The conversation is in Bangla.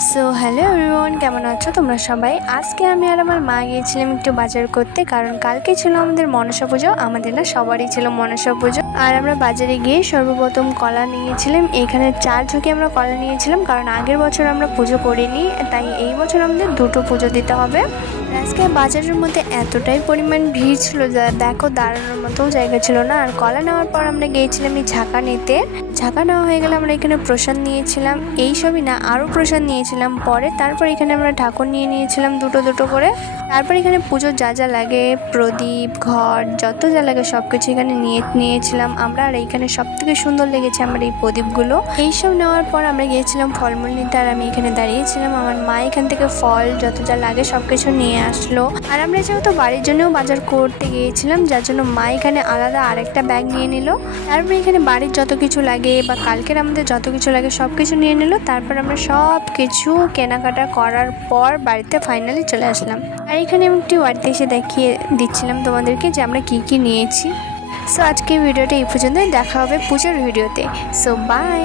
সো হ্যালো এভরিওয়ান, কেমন আছো তোমরা সবাই? আজকে আমি আর আমার মা গিয়েছিলাম একটু বাজার করতে, কারণ কালকে ছিল আমাদের মনসা পুজো। আমাদের না, সবারই ছিল মনসা পুজো। আর আমরা বাজারে গিয়ে সর্বপ্রথম কলা নিয়েছিলাম। এখানে 4 ঝুঁকি আমরা কলা নিয়েছিলাম, কারণ আগের বছর আমরা পুজো করিনি, তাই এই বছর আমাদের 2টো পুজো দিতে হবে। আজকে বাজারের মধ্যে এতটাই পরিমাণ ভিড় ছিল যা দেখো, দাঁড়ানোর মতোও জায়গা ছিল না। আর কলা নেওয়ার পর আমরা গিয়েছিলাম এই ঝাঁকা নিতে। ঝাঁকা নেওয়া হয়ে গেলে আমরা এখানে প্রসাদ নিয়েছিলাম। এইসবই না, আরও প্রসাদ নিয়েছিলাম পরে। তারপর এখানে আমরা ঠাকুর নিয়ে নিয়েছিলাম দুটো দুটো করে। তারপর এখানে পুজোর যা যা লাগে, প্রদীপ, ঘট, যত যা লাগে সব কিছু এখানে নিয়েছিলাম আমরা। আর এইখানে সব থেকে সুন্দর লেগেছে আমার এই প্রদীপগুলো। এইসব নেওয়ার পর আমরা গিয়েছিলাম ফলমূল নিতে। আর আমি এখানে দাঁড়িয়েছিলাম, আমার মা এখান থেকে ফল যত যা লাগে সব কিছু নিয়ে আসলো। আর আমরা যেহেতু বাড়ির জন্যও বাজার করতে গিয়েছিলাম, যার জন্য মা এখানে আলাদা আরেকটা ব্যাগ নিয়ে নিল। তারপরে এখানে বাড়ির যত কিছু লাগে বা কালকের আমাদের যত কিছু লাগে সব কিছু নিয়ে নিল। তারপর আমরা সব কিছু কেনাকাটা করার পর বাড়িতে ফাইনালি চলে আসলাম। আর এখানে আমি একটি বাড়িতে এসে দেখিয়ে দিচ্ছিলাম তোমাদেরকে যে আমরা কী কী নিয়েছি। সো আজকে ভিডিওটা এই পর্যন্তই, দেখা হবে পুজোর ভিডিওতে। So by.